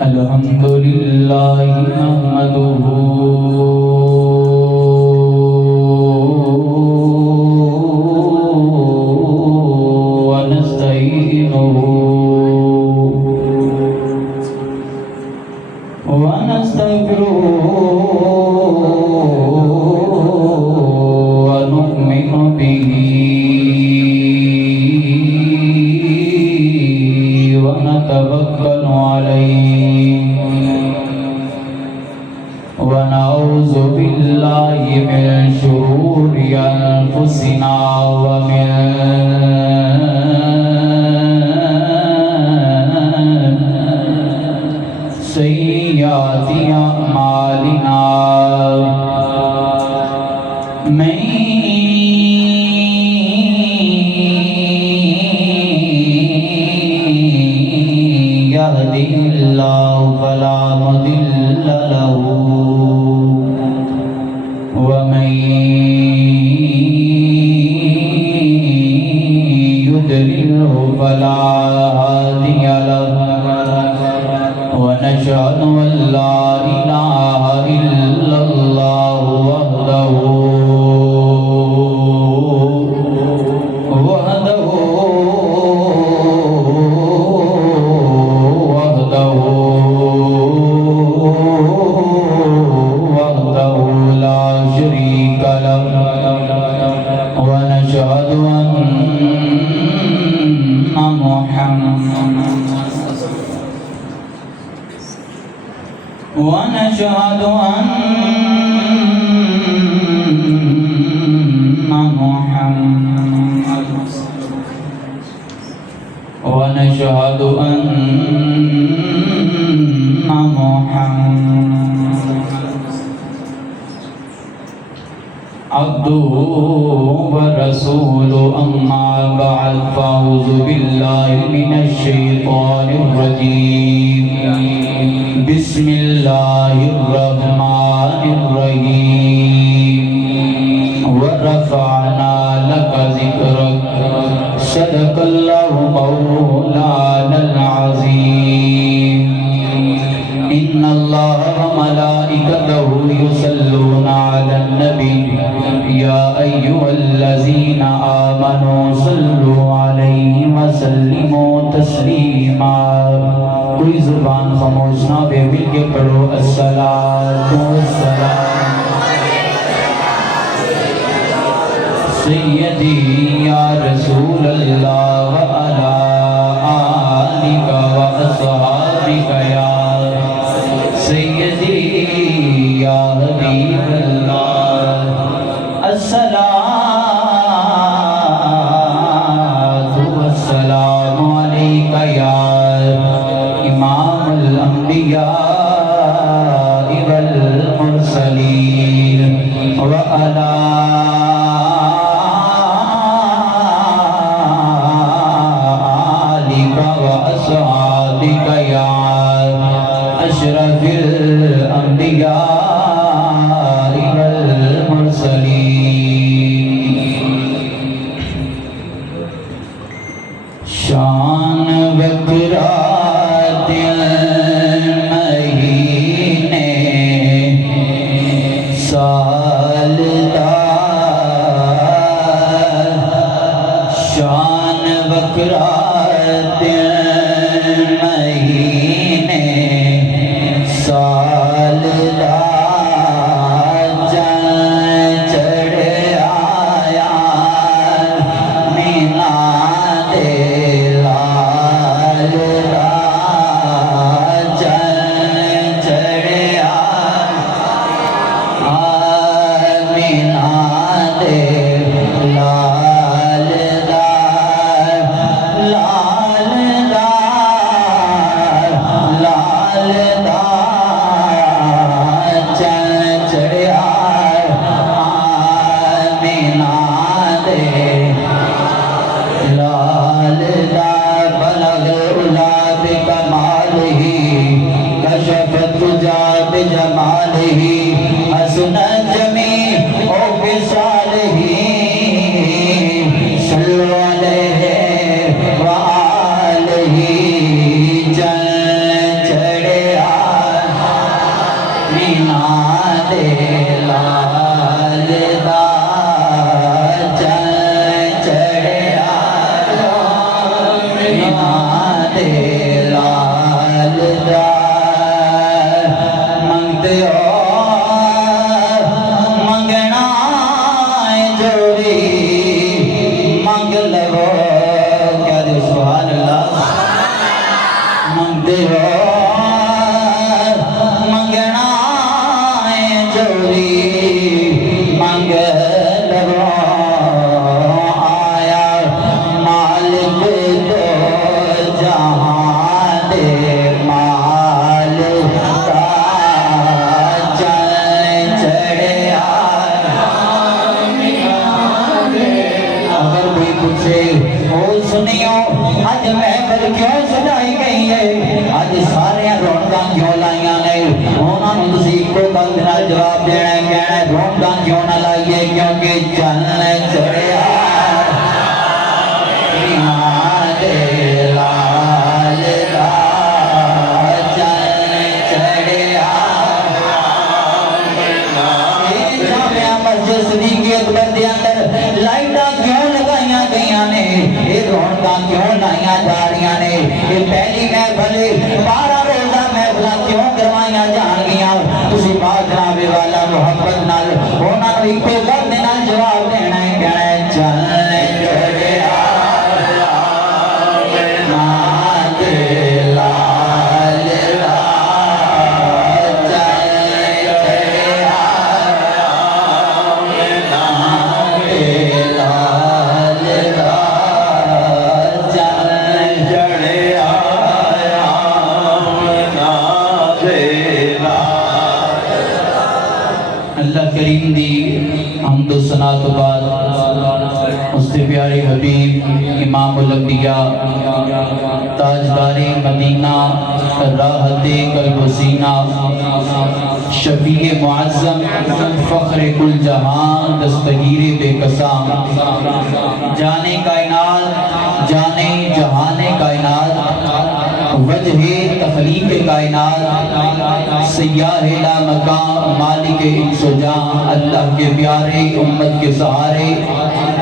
الحمدللہ نحمدہ ونستعینہ ونستغفرہ ونؤمن بہ ونتوکل علیہ ونعوذ باللہ من شرور انفسنا ومن سیئات اعمالنا من يهده الله فلا مضل له ومن يضلله فلا هادي له ونشهد أن لا إله إلا الله وحده لا شريك له ونشهد أن ونشهد أن عبده ورسوله أما بعد فأعوذ بالله من الشيطان الرجيم بسم الله الرحمن الرحيم ورفعنا لك ذكرك صدق الله مولانا العظيم إن الله وملائكته يصلون على النبي يا أيها الذين آمنوا صلوا عليه وسلموا تسليما کوئی زبان خاموش نہ بے مل کے پڑھو الصلاۃ والسلام سیدی یا رسول اللہ وعلی آلک واصحابک یا سیدی یا حبیب اللہ الصلاۃ والسلام علیک یا امام الانبیاء والمرسلین وعلی آلک واصحابک یا اشرف الانبیاء والمرسلین شان وقرات مہینے سال دار شان وقرات مہینے سال دار جان چڑھ آیا مینا دے لال دار جان چڑھ آیا مینا دے لال دار لال اج محفل کیوں سجائی گئی ہے اج سارے رونقاں کیوں لائیاں نے انہاں نوں تسی اکو گل نال جواب دینا ہے کہنا ہے رونقاں کیوں نہ لائیے کیونکہ چن چڑھیا دے لال دا چن چڑھیا مسجد صدیق اکبر دے اندر لائٹاں کیوں لگائیاں گئیاں نے یہ رونقاں کیوں لائیاں جا رہیاں نے یہ پہلی محفل 12 روزہ محفلاں کیوں کروائیاں جان گیاں تسی پاک جناب والا محبت نال انہاں نوں اکو گل دے نال جواب دینا ہے کہنا ہے چل چڑھیا اللہ کریم دی حمد و ثنا تو بعد اس سے پیارے حبیب امام الانبیاء تاجدار مدینہ راحت قلب و سینہ شفیع معظم فخر کل جہان دستگیر بے قسام جانے کائنات جانے جہان کائنات وجہ تخلیق کائنات سیاہ لا مکان مالک انس و جان اللہ کے پیارے امت کے سہارے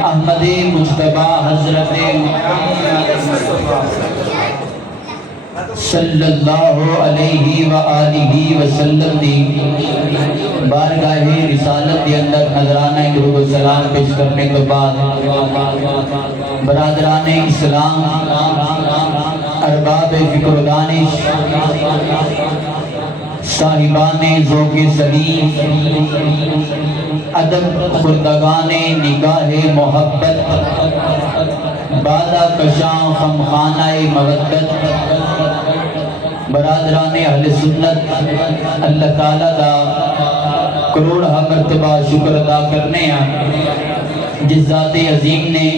احمد مجتبی حضرت صلی اللہ علیہ وآلہ وسلم دی بارگاہ رسالت کے اندر نظرانہ درود و سلام پیش کرنے کے بعد برادران اسلام ارباب فکر و دانش صاحبان ذوق سلیم ادب خردگان نگاہ محبت بالا کشاں خمخانہ مودت برادران اہل سنت اللہ تعالیٰ دا کروڑ مرتبہ شکر ادا کرنے ہیں جس ذات عظیم نے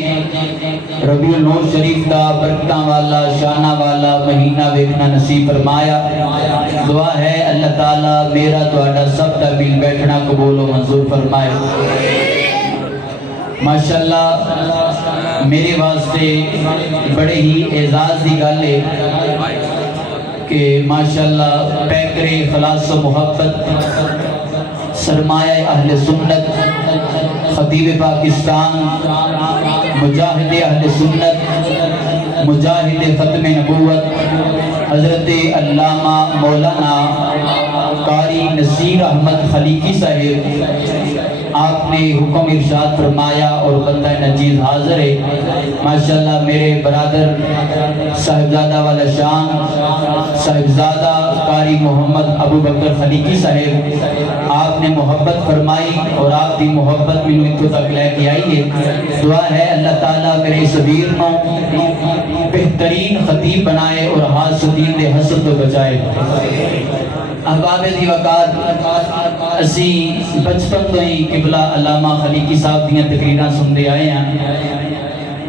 ربیع النور شریف دا برکتاں والا شانہ والا مہینہ ویکھنا نصیب فرمایا دعا ہے اللہ تعالیٰ میرا تہاڈا سب دا مل بیٹھنا قبول و منظور فرمائے ماشاءاللہ میرے واسطے بڑے ہی اعزاز دی گل ہے کہ ماشاءاللہ پیکر خلاص و محبت سرمایہ اہل سنت خطیب پاکستان مجاہد اہل سنت مجاہد ختم نبوت حضرت علامہ مولانا قاری نصیر احمد خلیقی صاحب آپ نے حکم ارشاد فرمایا اور بندہ نجیز حاضر ہے ماشاءاللہ میرے برادر صاحبزادہ والا شان صاحبزادہ قاری محمد ابو بکر خلیقی صاحب آپ نے محبت فرمائی اور آپ دی محبت میں انتو تک لے کے آئی ہے دعا ہے اللہ تعالیٰ میرے صغیر کو بہترین خطیب بنائے اور حاسدین دے حسد کو بچائے احباب دی وقار اسی بچپن تو ہی قبلہ علامہ خلیقی صاحب دیاں تقریراں سن دے آئے ہیں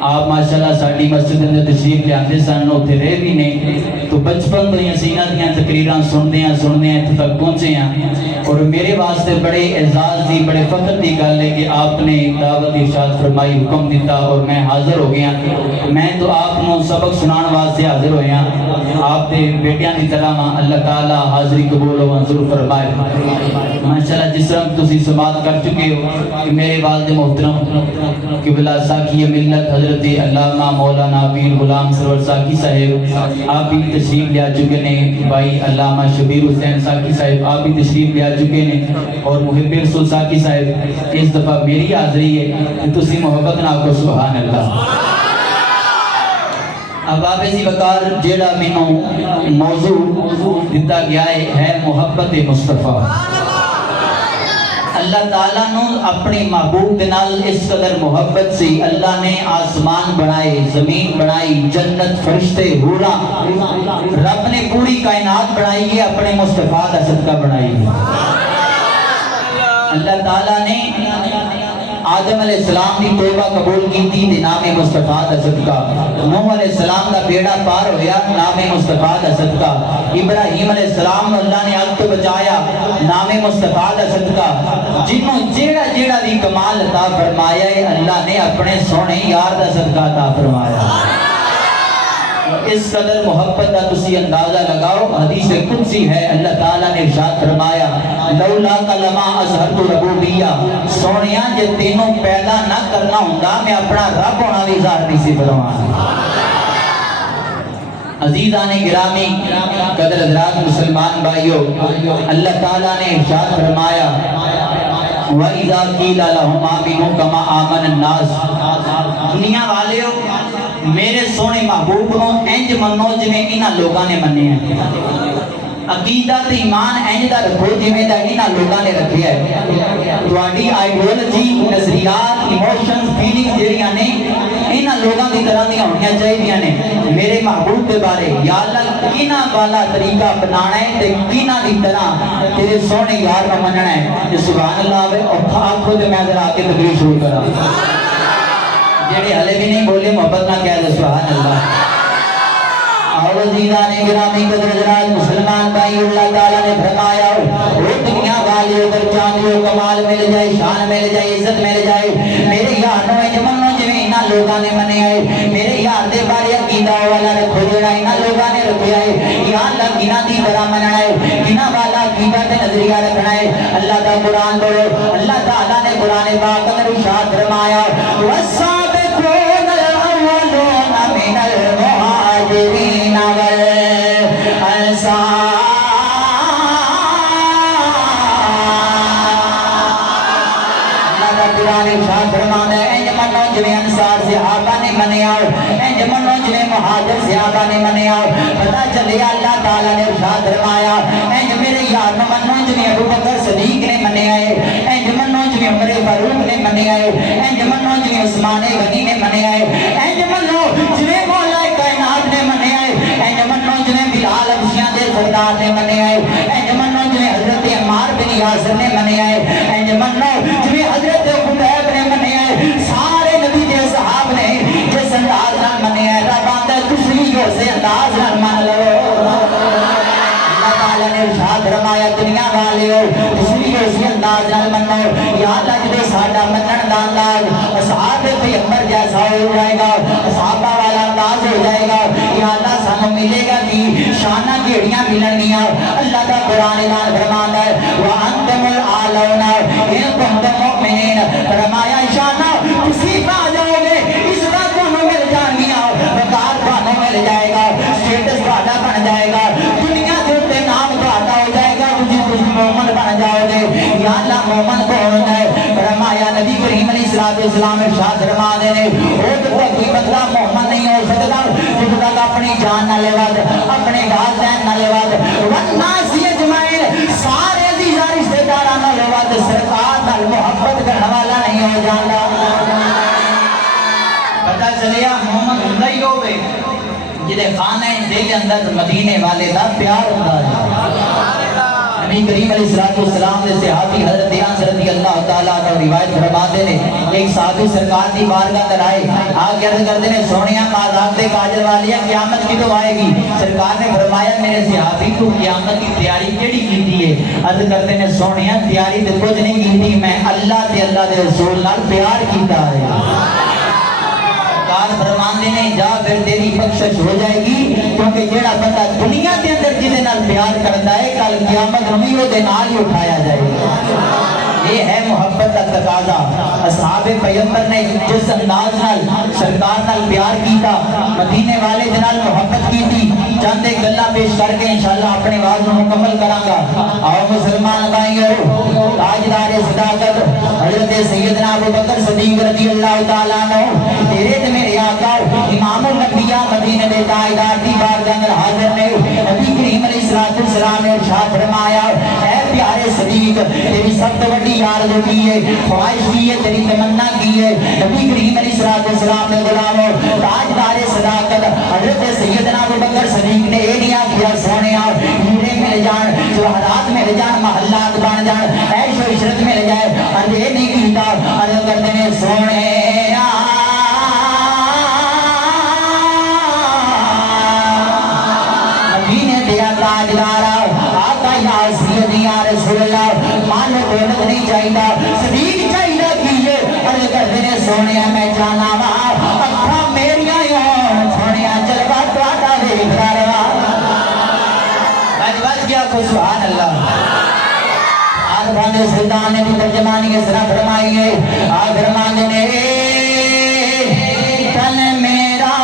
آپ ماشاءاللہ ساڑی مسجد اندر تشریف لے آندے سن اتنے رہ بھی نہیں تو بچپن تو ہی سینہ دیاں تقریراں سن دے ہیں تک پہنچے ہیں اور میرے واسطے بڑے اعزاز دی بڑے فخر دی گل ہے کہ آپ نے دعوت ارشاد فرمائی حکم دیتا اور میں حاضر ہو گیا میں تو آپ کو سبق سنان واسطے حاضر ہویا آپ دے بیٹیاں دی طرح اللہ تعالیٰ حاضری قبول و منظور فرمائے ماشاءاللہ جس طرح تسی سماعت کر چکے ہو کہ میرے والد محترم قبلہ ساکی ملت حضرت علامہ مولانا پیر غلام سرور ساکی صاحب آپ بھی تشریف لے آ چکے نے بھائی علامہ شبیر حسین ساکی صاحب آپ بھی تشریف لے آ چکے نے اور محب رسول ساکی صاحب اس دفعہ میری حاضری ہے کہ تسی محبت نہ کو سبحان اللہ احباب ذی وقار جیڑا مینوں موضوع دیتا گیا ہے محبت مصطفیٰ اللہ تعالیٰ نے اپنی محبوب کے نال اس قدر محبت سے اللہ نے آسمان بنائے زمین بنائی جنت فرشتے حورا رب نے پوری کائنات بنائی ہے اپنے مصطفیٰ کا صدقہ بنائی ہے اللہ تعالیٰ نے آدم علیہ السلام دی توبہ قبول کیتی تے نام مصطفیٰ دا صدقہ، نوح علیہ السلام دا بیڑا پار ہویا نام مصطفیٰ دا صدقہ، ابراہیم علیہ السلام اللہ نے آگ تو بچایا نام مصطفیٰ دا صدقہ، جنہوں جیڑا جیڑا دی کمال عطا فرمایا ہے اللہ نے اپنے سونے یار دا صدقہ عطا فرمایا۔ اس قدر محبت کا تسی اندازہ لگاؤ، حدیث قدسی ہے، اللہ تعالیٰ نے ارشاد فرمایا لولا کلمہ اظہرت ربوبیہ، سونیاں جے تینوں پیدا نہ کرنا ہوندا میں اپنا رب ہونا بھی ظاہر نہیں سی فرمایا۔ عزیزان گرامی قدر حضرات مسلمان بھائیو، اللہ تعالیٰ نے ارشاد فرمایا وَإِذَا قِيلَ لَهُمْ آمِنُوا كَمَا آمَنَ النَّاسُ، دنیا والیو میرے سونے محبوب کو انج منو جویں انہاں لوگاں نے منے ہیں، عقیدہ تے ایمان انج دا رکھو جویں دا انہاں لوگاں نے رکھیا ہے۔ تواڈی آئیڈیالوجی، نظریات، ایموشنز، فیلنگز جڑیاں نے انہاں لوگاں دی طرح دی ہونیاں چاہیدیاں نے۔ میرے محبوب دے بارے یا اللہ کنا والا طریقہ اپنانا ہے تے کنا دی طرح تیرے سونے یار نو مننا ہے۔ سبحان اللہ ہوے اوکھا آکھو تے میں ذرا کے تقریر شروع کراں، جڑے ہلے بھی نہیں بولے محبت نہ کہہ دے سبحان اللہ۔ اور عزیزان گرامی قدر حضرات مسلمان بھائی، اللہ تعالیٰ نے فرمایا وہ دنیا والی اگر چاندیو کمال مل جائے، شان مل جائے، عزت مل جائے، میرے یار نو اج منو جویں انہاں لوگاں نے منے آئے، میرے یار دے بارے عقیدہ والا رکھو جڑا انہاں لوگاں نے رکھیا ہے، یا اللہ کنہاں دی طرح مننا ہے، کنہاں والا عقیدہ تے نظریہ رکھنا ہے۔ اللہ دا قرآن پڑھو، اللہ تعالیٰ نے قرآن پاک اندر ارشاد فرمایا والسابقون الاولون من المہاجرین والانصار، اللہ دا قرآن ارشاد فرماتا ہے انج منو جویں انصار صحابہ نے منیا، انج منو جویں مہاجر صحابہ نے منیا۔ پتہ چلیا اللہ تعالیٰ نے ارشاد فرمایا انج میرے یار نو منو جویں ابو بکر صدیق نے منیا ہے، انج منو جویں عمر فاروق نے منیا ہے، انج منو جویں عثمان غنی نے منیا ہے، انج منو جویں مولا کائنات نے منیا ہے، انج منو جویں بلال حبشیاں دے سردار نے منیا ہے، انج منو جویں حضرت عمار بن یاسر نے منیا ہے، انج منو جویں حضرت خبیب نے منیا ہے۔ سارے نبی دے صحاب نے جس انداز نال منیا ہے، رب آندا ہے تسی بھی اسے انداز نال من لو۔ اللہ تعالیٰ نے ارشاد فرمایا دنیا والیو تسی بھی اسی انداز نال منو، یا اللہ جدوں ساڈا منن دا انداز اصحاب پیغمبر جیسا ہو جائے گا، صحابہ والا انداز ہو جائے گا، یا اللہ سانوں ملے گا کہ شاناں کیڑیاں ملن گیاں۔ اللہ دا قرآن اعلان فرماتا ہے وَأَنْتُمُ الْأَعْلَوْنَ إِن كُنتُم مُؤْمِنِينَ، فرمایا شاناں تسی پا جاؤ گے، عزت تانوں مل جان گیاں، وقار تانوں مل جائے گا، سٹیٹس تہاڈا بن جائے گا، دنیا دے اوپر نام تہاڈا ہو جائے گا، تسی مومن بن جاؤ گے۔ یا اللہ مومن کون ہے؟ فرمایا نبی کریم علیہ السلام ارشاد فرما دے نے وہ تو کوئی بندہ مومن نہیں ہو سکتا جب تک اپنی جان نہ لے ود، اپنے والدین نہ لے ود، والناس اجمعین، سارے عزیزاں رشتہ داراں نہ لے ود، سرکار نال محبت کرنے والا نہیں ہو جاندا۔ پتہ چلیا مومن ہوندا ہی ہوے جدے خانہ دل اندر مدینے والے دا پیار ہوندا ہے۔ نبی کریم علیہ السلام نے صحابی حضرت انس رضی اللہ تعالیٰ عنہ روایت فرماتے ہیں ایک صحابی سرکار دی بارگاہ اندر آئے، آگے عرض کرتے ہیں سونیا ماذاق دے کاجل والیا قیامت کی تو آئے گی؟ سرکار نے فرمایا میرے صحابی کو قیامت کی تیاری کیڑی کیتی ہے؟ عرض کرتے ہیں سونیا تیاری تے کچھ نہیں کیتی، میں اللہ تے اللہ دے رسول نال پیار کیتا ہے۔ سرکار فرماندے نے جا پھر تیری بخشش ہو جائے گی، کیونکہ جیڑا بندہ دنیا کے اندر جدے نال پیار کرتا ہے کل قیامت میں وہ دے نال ہی اٹھایا جائے گا۔ یہ ہے محبت کا تقاضا۔ اصحاب پیغمبر نے جس انداز نال سرکار نال پیار کیتا، مدینے والے دے نال محبت کیتی، چند ایک گلاں پیش کر کے انشاءاللہ اپنے واز کو مکمل کراں گا۔ اور مسلمان بھائیو تاجدار صداقت حضرت سیدنا ابو بکر صدیق رضی اللہ تعالیٰ عنہ تیرے تے میرے آقا امام الانبیاء مدینے دے تاجدار دی بارگاہ اندر حاضر نے۔ نبی کریم علیہ السلام نے ارشاد فرمایا اے پیارے صدیق تیری سب سے بڑی آرزو کی ہے، خواہش کی ہے، تیری تمنا کی ہے؟ نبی کریم علیہ السلام نے غلاموں تاجدار صداقت حضرت سیدنا ابو بکر صدیق نے یہ نہیں آخیا سونے ہیرے مل جان شوہرات مل جان محلات بن جان عیش و عشرت مل جائے عرض یہ نہیں کیتا عرض کرتے ہیں سونے مدینے دیا تاجدارا آقا یا سیدی یا رسول اللہ مال دولت نہیں چاہیے صدیق چاہیے کیجئے عرض کرتے ہیں سونے میں جانا وا اکھا میریاں سونے جلوہ تواڈا دیکھدا رہا بج گیا کو سبحان اللہ آدھانے سلطان نے بھی ترجمانی اس طرح فرمائی ہے آخر مانگنے تن میرا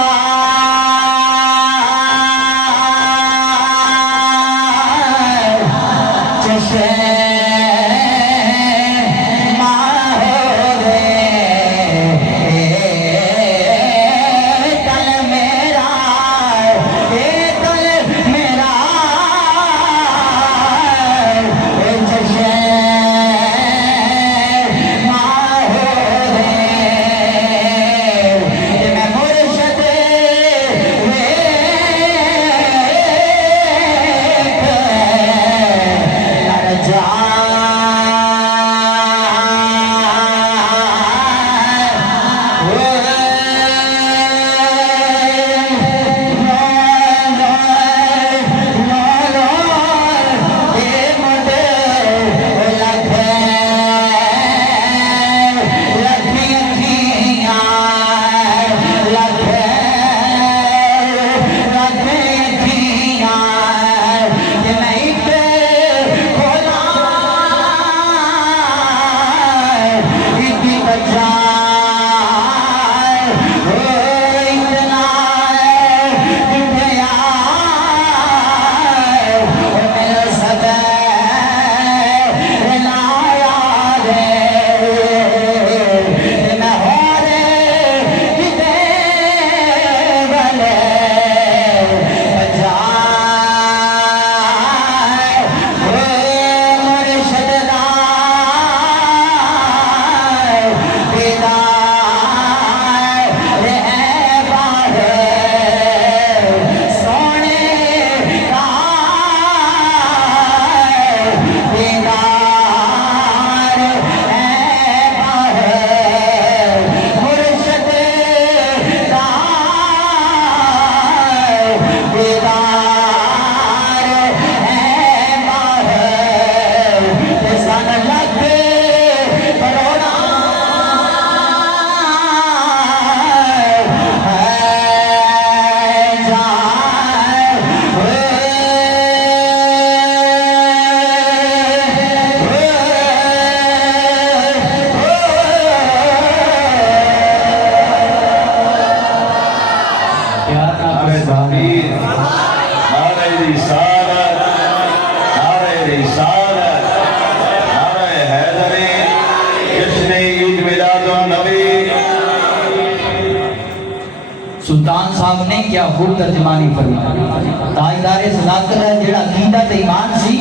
سلطان صاحب نے کیا خوب ترجمانی فرمائی تاجدار صداقت ہے جڑا عقیدہ تے ایمان سی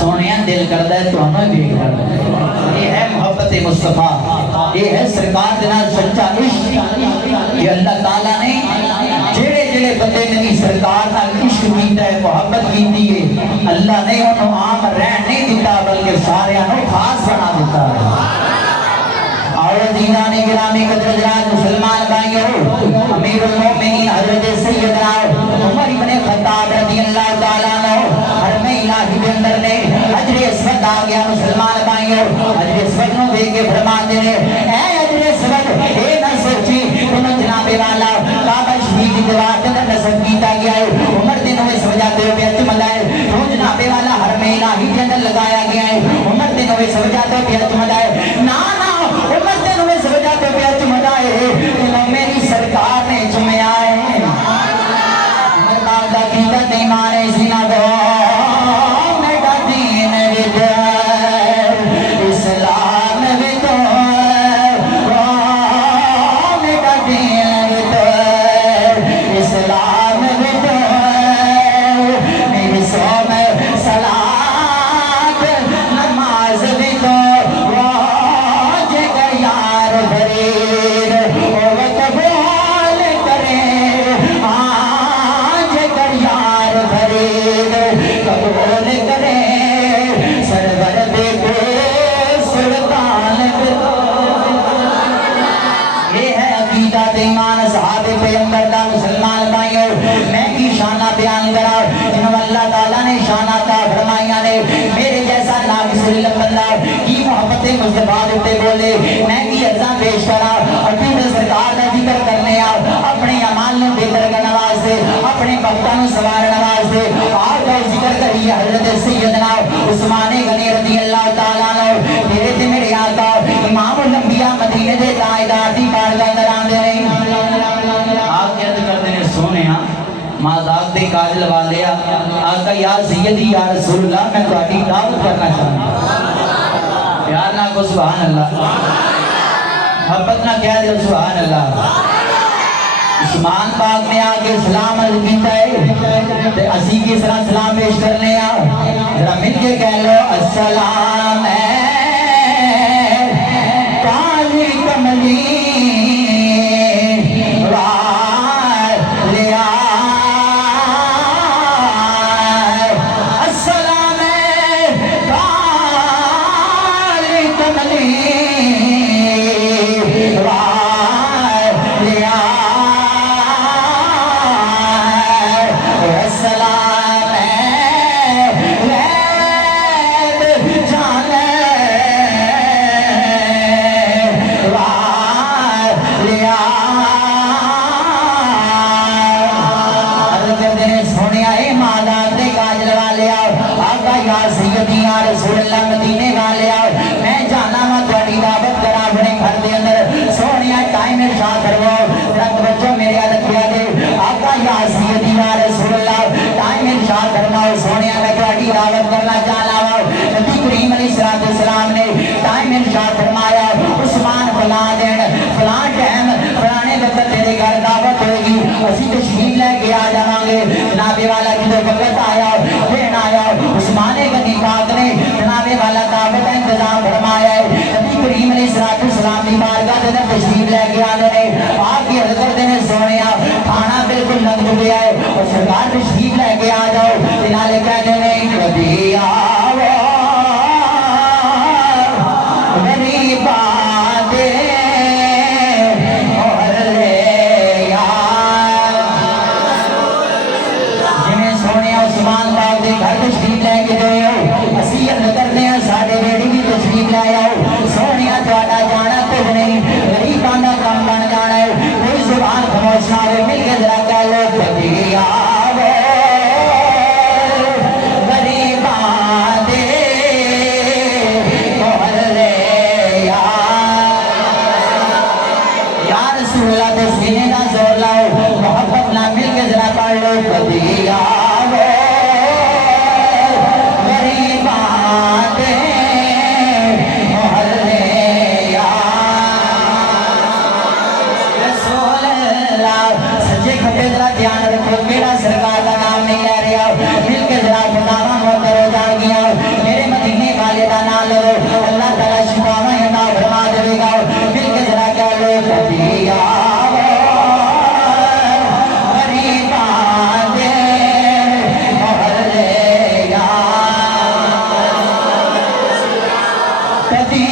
سونیاں دل کردا ہے تو ہمیں بھی کردا ہے یہ ہے محبت مصطفیٰ یہ ہے سرکار دے نال سچا عشق کہ اللہ تعالیٰ نے جڑے جڑے بندے نے سرکار نال عشق کیتا ہے محبت کیتی ہے اللہ نے انہوں عام رہن نہیں دیتا بلکہ سارے انہوں خاص بنا دیتا ہے اور دینان گرامی قدر حضرات مسلمان بھائیوں امیر المومنین حضرت سیدنا عمر بن خطاب رضی اللہ تعالیٰ عنہ حرم الہی کے اندر نے حجر اسود آ گیا مسلمان بھائیوں حجر اسود نو دے کے فرماتے ہیں اے حجر اسود اے نہ سوچی انہوں جناب والا کعبہ شریف کی دیوار کے اندر نصب کیتا گیا ہے عمر دن ہوئے سمجھاتے ہوئے اچمد آئے تو جناب والا حرم الہی کے اندر لگایا گیا ہے عمر دن ہوئے سمجھاتے ہوئے اچمد آئے نانا عمر دن ہوئے سمجھاتے ہوئے اچمد آئے انہوں میری سرکار نے چمے آئے مردہ کی تد ایمان سینہ دو میڈا دین ودر اسلام ودر میڈا دین ودر اسلام ودر میری سوم صلاة نماز ودر بیان کرا جنہوں اللہ تعالیٰ نے شانات فرمائیاں نے میرے جیسا ناقص بندہ کی محبت مصطفیٰ دیتے بولے میں کی عرضاں پیش کرا اور پھر سرکار کا ذکر کرنے اپنے عمال نے بہتر کا نواز دے اپنے وقتوں سوار نواز دے آپ کا ذکر کریے حضرت سیدنا عثمان غنی رضی اللہ تعالیٰ عنہ میرے تے میرے آقا امام الانبیاء مدینے دے تاجدار دی بارگاہ اندر آندے نے آپ عرض کرتے ہیں سونے مازاق دے قابل والے آقا یا سیدی یا رسول اللہ میں تہاڈی دعوت کرنا چاہتا پیار نہ کو سبحان اللہ محبت نہ کہہ دے سبحان اللہ عثمان پاک نے آگے سلام عرض کیتا ہے تے اسی کی طرح سلام پیش کرنے ذرا مل کے کہہ لو السلام کالی کملی رسول اللہ مدینے والے میں جانا وا تہاڈی دعوت کرا اپنے گھر دے اندر سونیا ٹائم ارشاد کرواؤ ذرا توجہ میرے ال کیا دے آقا یا سیدی یا رسول اللہ ٹائم ارشاد فرماؤ سونیا میں تہاڈی دعوت کرنا چاہنا وا نبی کریم علیہ الصلوۃ والسلام نے ٹائم ارشاد فرمایا عثمان فلاں دن فلاں ٹائم فلانے وقت تیرے گھر دعوت ہوئے گی اسی تشریف لے کے آ جاواں گے جناب والا جدوں وقت آیا دین آیا عثمان غنی پاک نے جناب والا دعوت کا انتظام فرمایا ہے نبی کریم علیہ الصلوۃ والسلام کی بارگاہ دے اندر تشریف لے کے آنے نے آپ کی حضرت نے سونیا کھانا بالکل لگ گیا ہے اور سرکار تشریف لے کے آ جاؤ نالے کہتے ہیں کبھی آؤ غریب آدے اور لے یار جنہیں سونیا عثمان پاک دے گھر تشریف لے کے گئے ہو وصیت کرنے ہیں سارے بیڑی بھی تشریف لے آؤ سونیا تہاڈا جانا کچھ نہیں غریباں دا کام بن جانا ہے کوئی زبان خاموش نہ رہے مل کے ذرا کہہ لو کبھی آوے غریباں دے گھر لے یا رسول اللہ دے سینے دا زور لاؤ محبت نہ مل کے ذرا پڑھ لو کبھی آوے دھیان رکھو میرا سرکار کا نام نہیں لے رہا مل کے ذرا بتاوا کرو جان گیا میرے مدینے والے کا نام لو اللہ تعالیٰ شفاواں عطا فرما دے گا مل کے ذرا کہہ لو کبھی آؤ غریباں دے گھر لے یا کبھی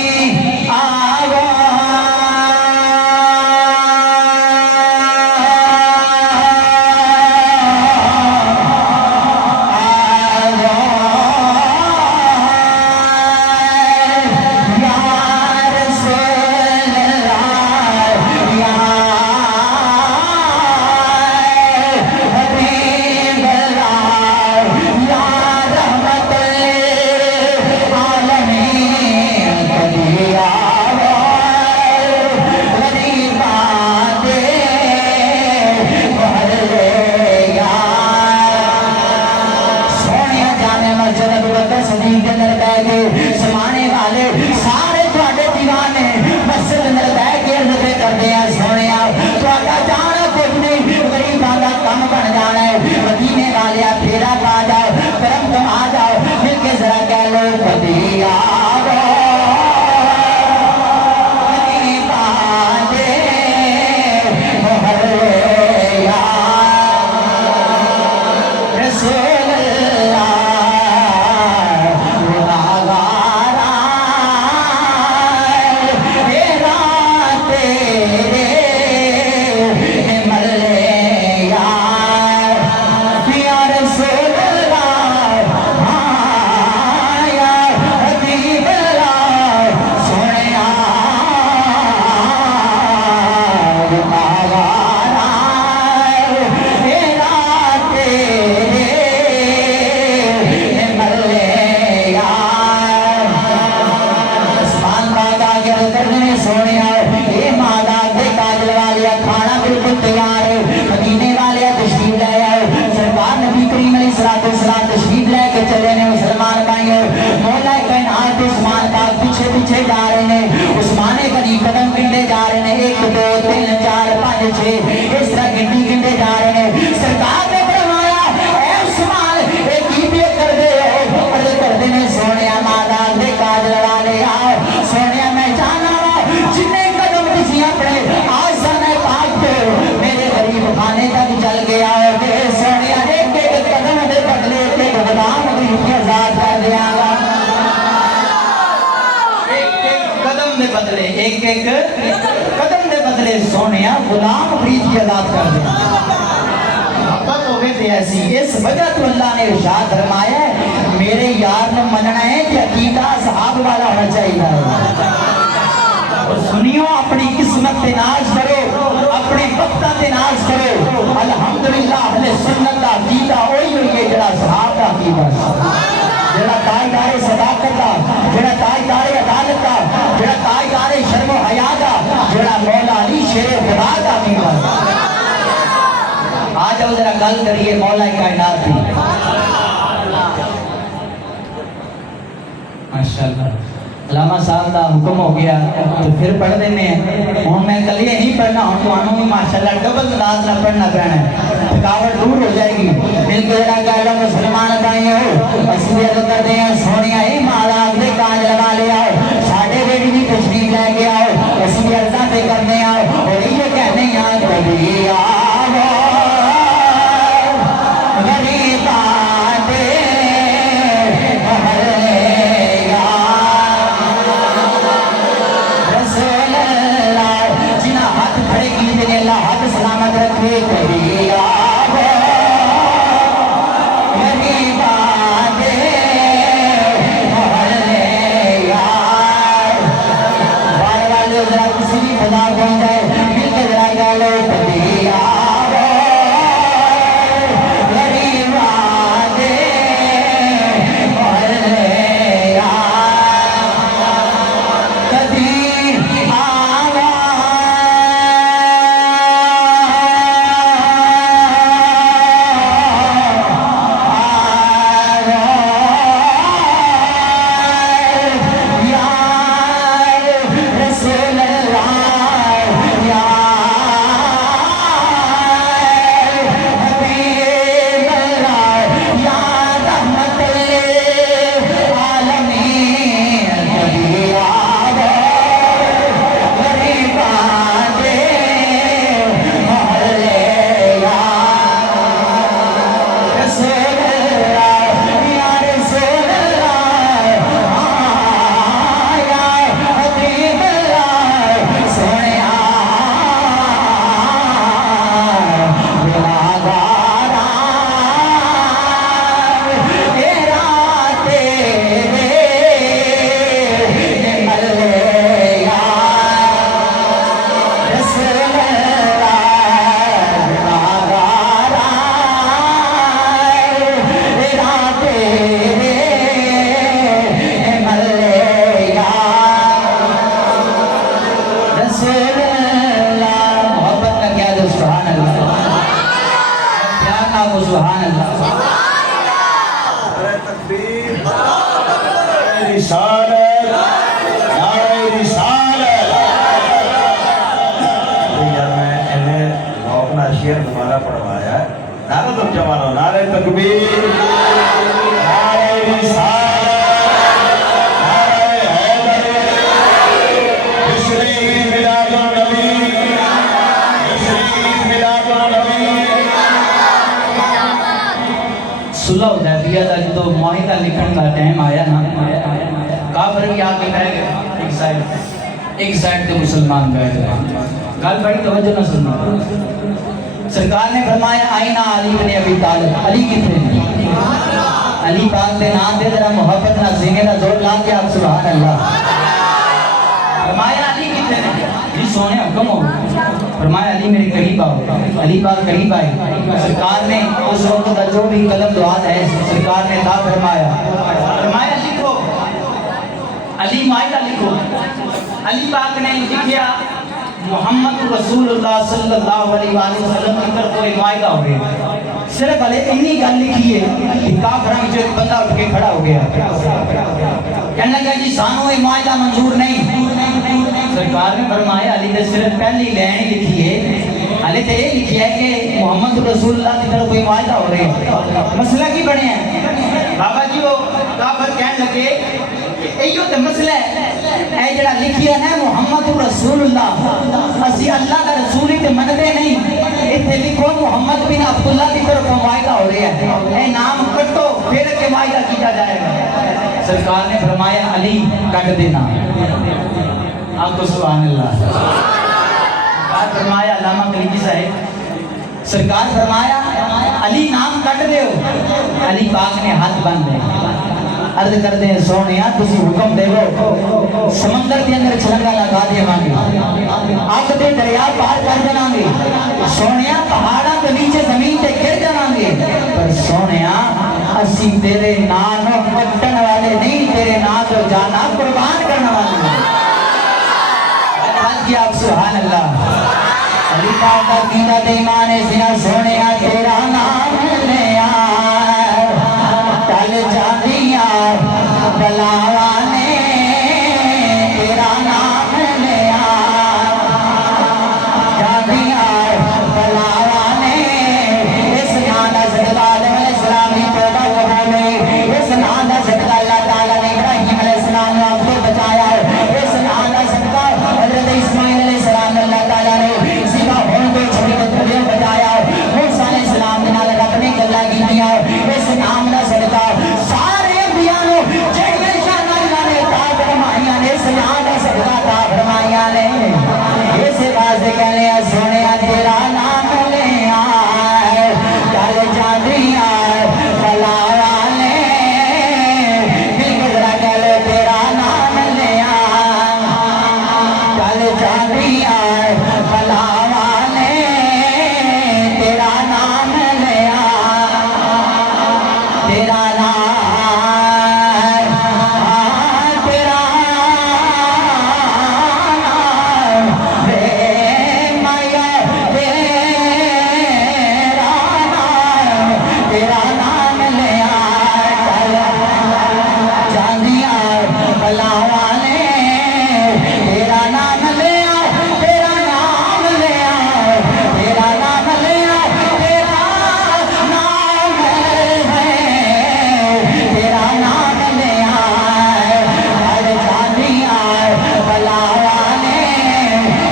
ایک ایک قدم دے بدلے سونے غلام فریدی آزاد کر دیا محبت ہوگی تھے ایسی اس وجہ تو اللہ نے ارشاد فرمایا ہے میرے یار نے مننا ہے کہ عقیدہ صحاب والا ہونا چاہیے اور سنیو اپنی قسمت تے ناز کرو اپنے وقتہ تے ناز کرو الحمدللہ اہل سنت دا عقیدہ ہوئی ہوئی ہے جڑا صحاب دا عقیدہ جڑا تاجدار صداقت دا جڑا تاجدار عدالت دا جڑا تاجدار شرم و حیا دا جڑا مولا علی شیر خدا دا عقیدہ آج اب ذرا گل کریے مولا کائنات کی ماشاءاللہ علامہ صاحب کا حکم ہو گیا تو پھر پڑھ دینے ہیں ہوں میں کل یہ نہیں پڑھنا ہوں تو بھی ماشاءاللہ ڈبل انداز نہ پڑھنا پڑنا ہے تھکاوٹ دور ہو جائے گی مل کے جڑا کہہ لو مسلمان بھائی ہو اسی عرض کرتے ہیں سونیا ہی مالا اگلے کاج لگا لے آؤ ساڈے بیٹی بھی تشریف لے کے آؤ اسی عرضاں تے کرنے آؤ اور یہ کہنے ہیں کبھی آؤ غریباں دے سلامت رکھے کبھی آب غریباں دے محلے یار بار والے ذرا کسی بھی خدا بن جائے مل کے ذرا گالو کبھی آب غریباں دے محلے یار کبھی سبحان اللہ رسالت نعرہ رسالت میں انہیں اپنا شعر تمہارا پڑھوایا ہے نعرہ تو کیا مانو نعرہ تکبیر نعرہ رسالت نعرہ حیدر تشریف میلاد النبی تشریف میلاد النبی صلح حدیبیہ دا جو معاہدہ لکھن کا ٹائم آیا نا کافر بھی آگے بیٹھ گئے ایک سائڈ تے مسلمان بیٹھ گئے گل بڑی توجہ نہ سننا سرکار نے فرمایا آئینہ علی بن ابی طالب علی کتنے علی پاک دے نام دے ذرا محبت نہ سینگے نہ زور لا کے آپ سبحان اللہ فرمایا علی کتنے جی سونے حکم ہو فرمایا علی میرے قریب آؤ علی پاک قریب آئے سرکار نے اس وقت کا جو بھی قلم دعات ہے سرکار نے تھا فرمایا لکھو علی معاہدہ لکھو علی پاک نے لکھیا محمد رسول اللہ صلی اللہ علیہ وسلم کی طرف کوئی معاہدہ ہو گیا صرف علی اتنی گل لکھی ہے کہ کافراں وچ ایک بندہ اٹھ کے کھڑا ہو گیا کہنے لگا جی سانو یہ معاہدہ منظور نہیں سرکار نے فرمایا علی نے صرف پہلی لائن لکھی ہے علی تے یہ لکھی ہے کہ محمد رسول اللہ کی طرف کوئی معاہدہ ہو رہے ہیں مسئلہ کی بنے ہیں بابا جی وہ کافر کہنے لگے ایو تے مسئلہ ہے اے جڑا لکھیا ہے محمد رسول اللہ اسی اللہ کا رسول ہی تے منتے نہیں ایتھے لکھو محمد بن عبداللہ کی طرف معاہدہ ہو رہا ہے اے نام کٹو پھر کے معاہدہ کیا جائے گا سرکار نے فرمایا علی کٹ دینا آپ کو سبحان اللہ. سرکار فرمایا علامہ کلیجی صاحب سرکار فرمایا علی نام کٹ دیو. علی پاک نے ہاتھ بن دے عرض کر دیں سونے تسی حکم دے گو سمندر کے اندر چھلنگا لگا دے مانگے آگ دے دریا پار کر دینا گے سونے پہاڑا کے نیچے زمین تے گر جانا گے پر سونے اسی تیرے نام کٹن والے نہیں تیرے نام تو جانا قربان کرنے والے ہیں. آپ سبحان اللہ. علی پاک کا قیدہ دے ایمان زنا سونے تیرا نام لیا ٹل جانیا بلاوانے تیرا نام لیا جانیا بلاوانے اس نانا صدقہ علیہ السلام کی توبہ قبول ہوئی. اس نانا صدقہ اللہ تعالیٰ نے ابراہیم علیہ السلام نے آپ کو بچایا. اس نانا صدقہ حضرت اسماعیل علیہ السلام اللہ تعالیٰ نے سیدھا ہون کو چھوڑی کو بچایا. موسیٰ علیہ السلام نے نالک اپنی گلہ کی دیا. اس نام نہ صدقہ سارے انبیاء نو جڑے شانہ اللہ نے تاب فرمائیاں نے اس نام نہ صدقہ تاب فرمائیاں نے. اسے بازے کہنے سونے تیرا نام لے آئے کل جاندی آئے بلاوانے دل گزرا کہلے تیرا نام لے آئے کل جاندی آئے بلاوانے تیرا نام لے آئے تیرا نام تیرا نام رے مایا تیرا نام لے آئے جاندیا بلاوانے تیرا نام لے آئے تیرا نام لے آئے تیرا نام لے آئے تیرا نام ہے تیرا نام لے آئے جاندیا بلاوانے.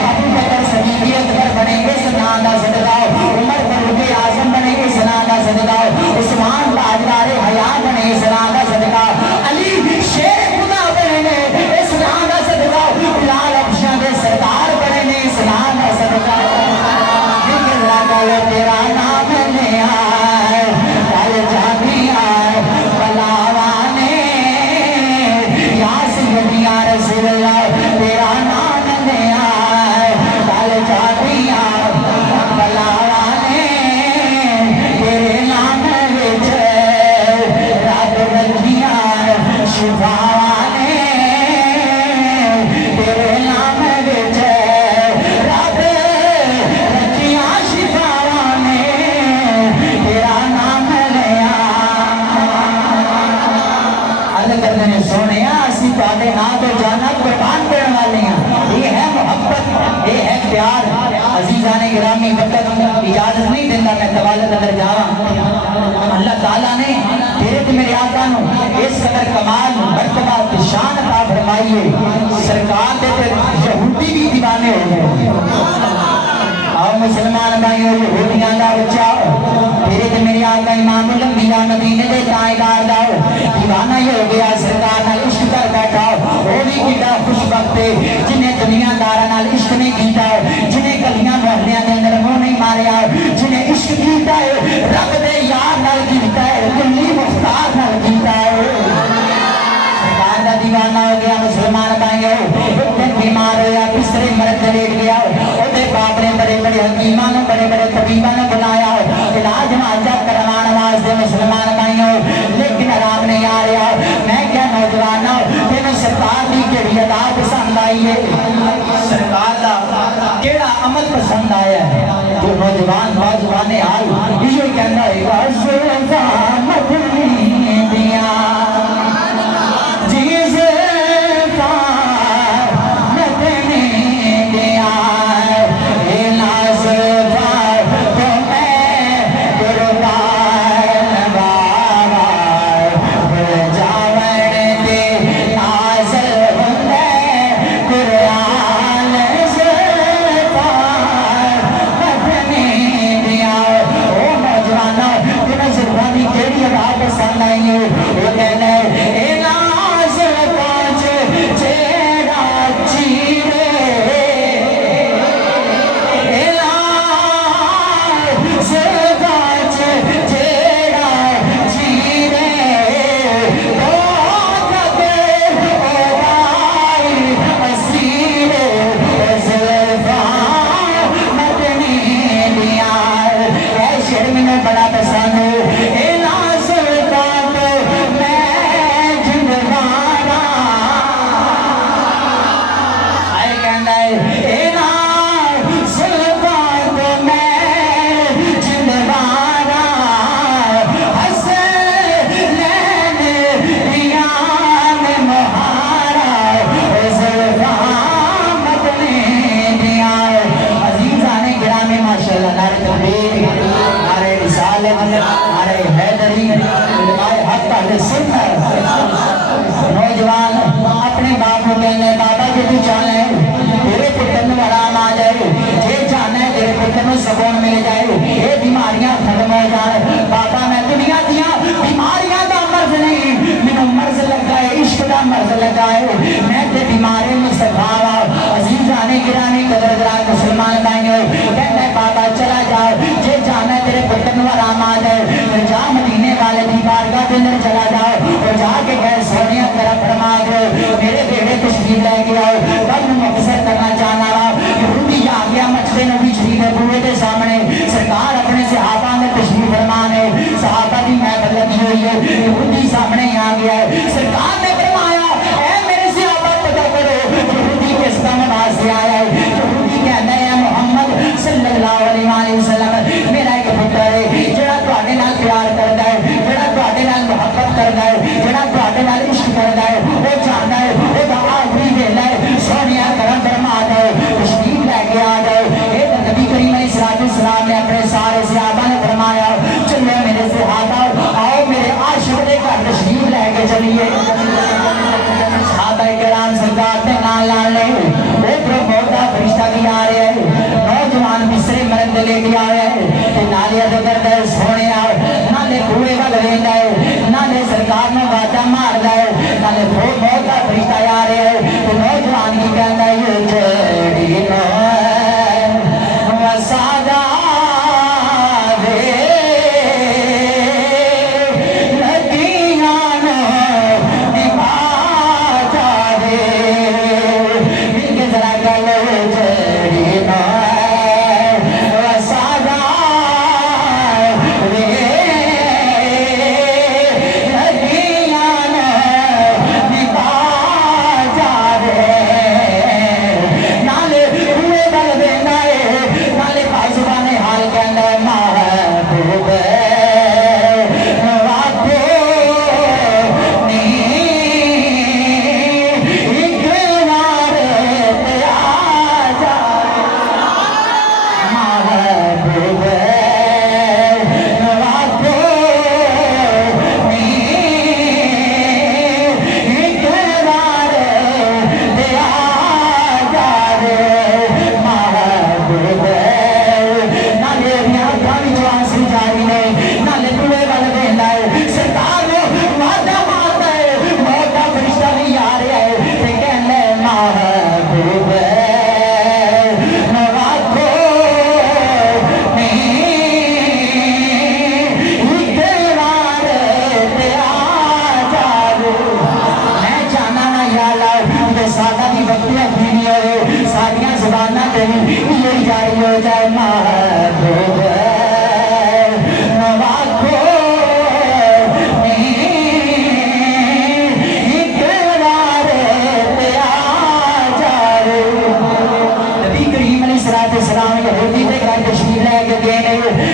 ابو بکر صدیق اکبر بنے اس نام دا صدقہ. عمر فاروق اعظم بنے اس نام دا صدقہ. عثمان تاجدار حیا بنے اس نام دا صدقہ. علی شیر خدا بنے اس نام دا صدقہ. بلال ابشاں دے سردار بنے اس نام دا صدقہ. ذکر لگا تیرا نام لے آئے کل جاندی آئے بلاوانے یا سیدی یا رسول اللہ تیرا نام لے آئے کل جاندی آئے بلاوانے تیرے نام وچ رب رکھیاں شفاوانے تیرے نام وچ رب رکھیاں شفاوانے تیرا نام لے آئے کرنے سونے اسی تواڈے نام تو جانا قربان کرنے والے ہیں. یہ ہے محبت یہ ہے پیار. عزیزان گرامی وقت اجازت نہیں دیتا میں طوالت اندر جاواں. اللہ تعالیٰ نے تیرے تے میرے آقا نو اس قدر کمال مرتبہ شان عطا فرمائی ہے. سرکار دے تے یہودی بھی دیوانے ہو گئے. اور مسلمان بھائیوں یہودیاں دا بچہ تیرے تے میرے آقا امام الانبیاء مدینے دے تاجدار دا دیوانہ ہی ہو گیا. سرکار نال عشق کر بیٹھا. وہ بھی کیتا خوش وقت جنہیں دنیا دارا نال عشق نہیں کیتا جنہیں گلیاں محلیاں دے اندر منہ نہیں ماریا جنہیں عشق کیتا ہے رب دے یار نال کیتا ہے کلی مختار نال کیتا ہے. سرکار دا دیوانہ ہو گیا. مسلمان بھائیوں ایک دن بیمار ہویا بسترے مرد لیٹ گیا. اودے باپ نے بڑے بڑے حکیماں بڑے بڑے طبیباں نے بلایا علاج معالجہ کروان واسطے. مسلمان بھائیوں لیکن آرام نہیں آ رہا. میں کیا نوجوانوں تینوں سرکار دی کیڑی ادا پسند آئی ہے سرکار دا کیڑا عمل پسند آیا ہے. جو نوجوان حال یہ کہنا ہے کری حق تہاڈے سن نوجوان اپنے باپ کو کہنے بابا جی تو چاہنا ہے تیرے پتر میں آرام آ جائے جی چاہنا ہے تیرے پتر میں سکون مل جائے یہ بیماریاں ختم ہو جائے بابا میں دنیا دیا بیماریاں کا مرض نہیں مینوں مرض لگا ہے عشق کا مرض لگا ہے میں تے بیماری مصطفیٰ عزیزانے گرامی قدر گراں مسلمان بھائیوں کہتا ہے بابا چلا جاؤ جی جانا ہے تیرے پتر میں آرام آ جائے جا مدینے والے کی بارگاہ کے اندر چلا جاؤ اور جا کے گئے سونیا کرا فرما دو میرے بیڑے تشریف لے کے آؤ کل مقصد کرنا چاہنا رہا یہودی آ گیا مچھلے نبی شریف بوئے کے سامنے سرکار اپنے صحابہ میں تشریف فرمانے صحابہ کی محفل لگی ہوئی ہے یہودی سامنے آ گیا ہے سرکار نے فرمایا اے میرے صحابہ پتہ کرو یہودی کس کا نماز سے آیا ہے یہودی کہنا ہے محمد صلی اللہ علیہ وسلم میرا ایک پتر ہے جڑا تواڈے نال پیار کردا ہے جڑا تواڈے نال محبت کردا ہے جڑا تواڈے نال عشق کردا ہے وہ چاہتا ہے وہ دا آخری ویلا ہے سونیا کرم فرما دو تشریف لے کے آ جاؤ یہ نبی کریم علیہ السلام نے اپنے سارے صحابہ نے فرمایا چلو میرے صحابہ آؤ میرے عاشق دے گھر تشریف لے کے چلیے صحابہ کرام سرکار تے نال نال نے اوپر بہتا فرشتہ بھی آ رہے ہیں نوجوان بسرے مرد لے کے آ رہے ہیں کہ نالے ادھر دے سونے آؤ نالے کوئے ول ویندا ہے نالے سرکار نے واجہ مار دے نالے بہتا فرشتہ آ رہے ہیں کہ نوجوان کی کہندا ہے یہ جڑی نو وسادا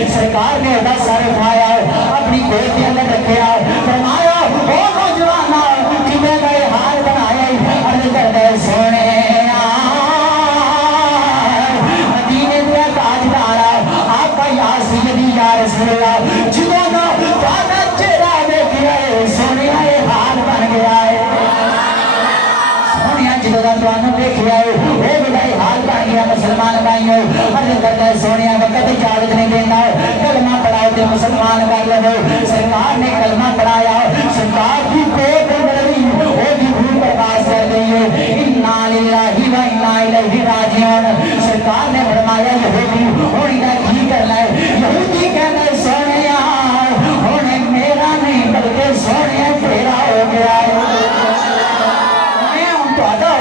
سرکار نے ادا سر اٹھایا اپنی گود کے اندر رکھیا فرمایا او نوجوانا کتنے گئے حال بنائے عرض کردے سونے مدینے دیا تاجدارا آقا یا سیدی یا رسول اللہ جدوں دا تہاڈا چہرہ ویکھیا ہے سونے یہ حال بن گیا ہے سونے جدوں دا تانوں ویکھیا ہے او بڑا حال بن گیا مسلمان بھائیو عرض کردے سونے وقت اجازت نہیں دینا کلمہ پڑھاؤ تے مسلمان کر لو سرکار نے کلمہ پڑھایا سرکار کی کوٹ بڑی وہ بھی روح پرواز کر گئی ہے انا للہ و انا الیہ راجعون سرکار نے فرمایا یہودی ہوئی دا کی کرنا ہے یہودی کہنا ہے سونیا ہونے میرا نہیں بلکہ سونیا تیرا ہو گیا ہے ہو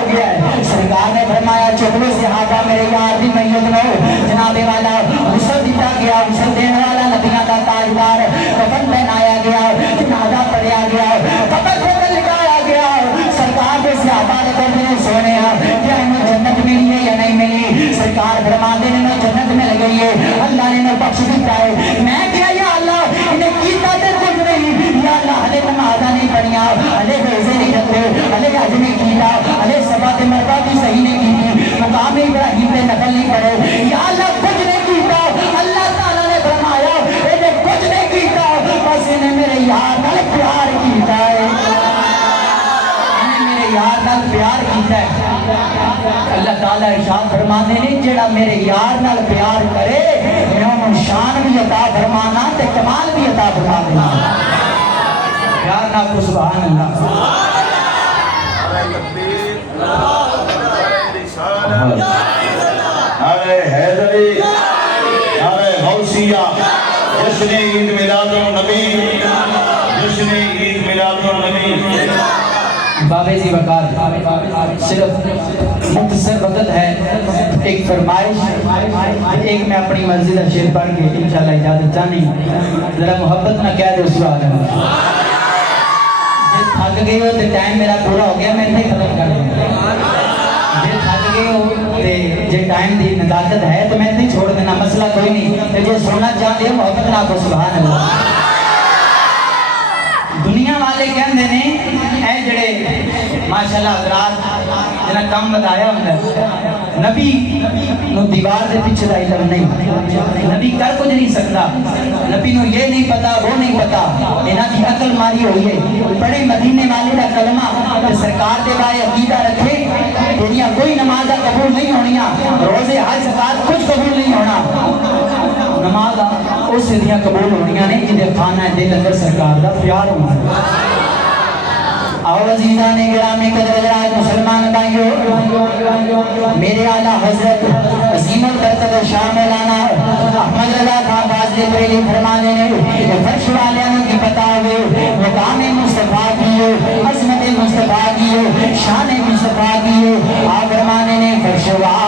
گیا ہے سرکار نے فرمایا چکلو صحابہ میرے یار دی میت نو جناب والا غسل دیتا گیا غسل دینے والا نبیوں کا تاجدار کفن پہنایا گیا جنازہ پڑھیا گیا قبر کو لٹایا گیا سرکار کے صحابہ نے کہتے ہیں سونے کیا انہیں جنت ملی ہے یا نہیں ملی سرکار فرماتے ہیں انہیں جنت مل گئی ہے اللہ نے انہیں بخش دیتا ہے میں کیا یا اللہ انہیں کیتا تے کچھ نہیں یا اللہ ہلے نمازہ نہیں پڑھیا ہلے روزے نہیں رکھتے ہلے حج نہیں کیتا ہلے سبا تے مربع بھی صحیح نہیں کی مقام ابراہیم پہ نفل نہیں پڑھے یا اللہ کچھ نہیں کیتا اللہ تعالیٰ نے فرمایا انہیں کچھ نہیں کیتا بس انہیں میرے دیتا ہے اللہ تعالیٰ ارشاد فرماتے ہیں جڑا میرے یار نال پیار کرے میں انہوں شان بھی عطا فرمانا تے کمال بھی عطا فرما دینا پیار نہ کو سبحان اللہ نعرہ حیدری نعرہ غوثیہ جشن عید میلاد النبی جشن عید میلاد النبی بابے جی وقار صرف مختصر وقت ہے ایک فرمائش ایک میں اپنی مرضی کا شعر پڑھ کے انشاءاللہ اجازت چاہنی ذرا محبت نہ کہہ دو سبحان اللہ جی تھک گئے ہو تو ٹائم میرا پورا ہو گیا میں نہیں ختم کر دوں جی تھک گئے ہو تو جی ٹائم دی نزاکت ہے تو میں نہیں چھوڑ دینا مسئلہ کوئی نہیں تو جو سننا چاہتے ہو محبت نہ کو سبحان اللہ دنیا والے کہندے نے اے جڑے ماشاءاللہ حضرات جنہاں کم بتایا ہوں نبی نو دیوار دے پیچھے دا علم نہیں نبی کر کچھ نہیں سکتا نبی نو یہ نہیں پتا وہ نہیں پتا انہاں دی عقل ماری ہوئی ہے بڑے مدینے والے دا کلمہ کہ سرکار دے بارے عقیدہ رکھے دنیا کوئی نمازہ قبول نہیں ہونیاں روزے حج زکات کچھ قبول نہیں ہونا نماز اس دیاں قبول ہونیاں نہیں جدے خانہ دل اندر سرکار دا پیار ہونا اور عزیزان گرامی قدر حضرات مسلمان بھائیو میرے اعلیٰ حضرت عظیم البرکت شاہ مولانا احمد اللہ خان فاضل بریلوی فرمانے نے فرش والیاں کی پتہ ہوئے مقام مصطفیٰ کیے عظمت مصطفیٰ کیے شان مصطفیٰ کیے آپ فرمانے نے فرش والے